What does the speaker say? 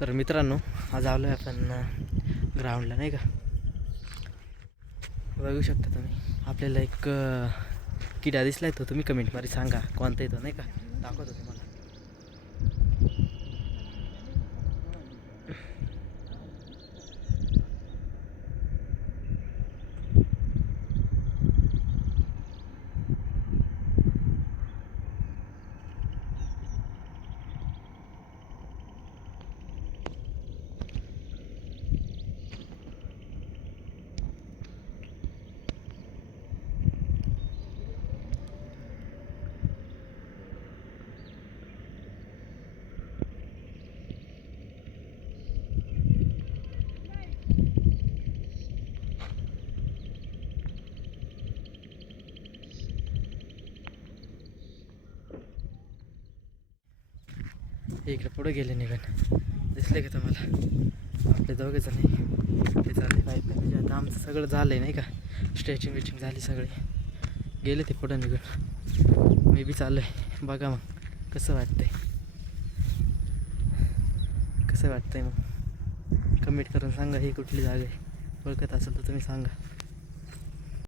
तर मित्रांनो, आज आलो आहे आपण ग्राउंडला नाही का. बघू शकता तुम्ही, आपल्याला एक किडा दिसला आहे. तो तुम्ही कमेंटमध्ये सांगा कोणता येतो नाही का, दाखवतो तुम्हाला. इकडे पुढे गेले निघून, दिसले का तुम्हाला आपले दोघे जण. ते चालले पाईप. म्हणजे आता आमचं सगळं झालं आहे नाही का, स्ट्रेचिंग विचिंग झाली सगळे, गेले ते पुढं निघून. मी बी चाललो आहे. बघा मग कसं वाटतंय, कसं वाटतंय मग कमेंट करून सांगा. ही कुठली जागा आहे, ओळखत असेल तर तुम्ही सांगा.